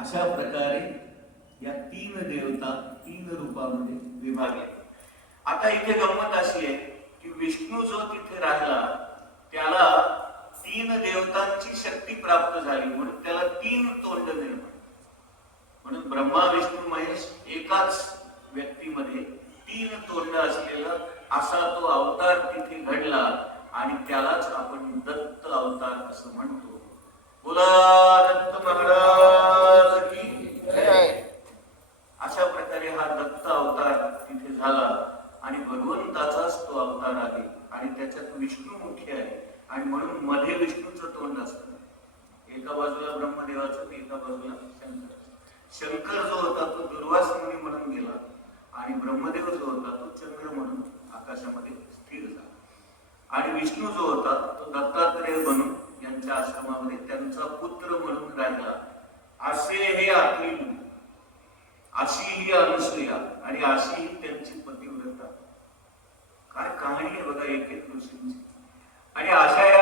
अशा प्रकारे या तीन देवता तीन रूपामध्ये विभागले. आता इथे गंमत अशी आहे की विष्णू जो तिथे राहिला त्याला तीन देवतांची शक्ती प्राप्त झाली म्हणून त्याला तीन तोंड निर्माण. म्हणून ब्रह्मा विष्णू महेश एकाच व्यक्तीमध्ये तीन तोंड असलेला असा तो अवतार तिथे घडला आणि त्यालाच आपण दत्त अवतार असं म्हणतो. बोला दत्त महाराज की जय. अशा प्रकारे हा दत्त अवतार तिथे झाला आणि भगवंताचाच तो अवतार आहे आणि त्याच्यात विष्णू मुख्य आहे आणि म्हणून मध्ये विष्णूचं तोंड असतं. एका बाजूला ब्रह्मदेवाचं एका बाजूला शंकर. शंकर जो होता तो दुर्वास मुनी म्हणून गेला आणि ब्रह्मदेव जो होता तो चंद्र म्हणून आकाशामध्ये स्थिर झाला आणि विष्णू जो होता तो दत्तात्रेय बनून यांच्या आश्रमामध्ये त्यांचा पुत्र म्हणून राहिला. असे हे अतुल, अशी ही अनुसूया आणि अशी ही त्यांची पतिव्रता. काय कहाणी आहे बघा एक एक ऋषींची. आणि अशा या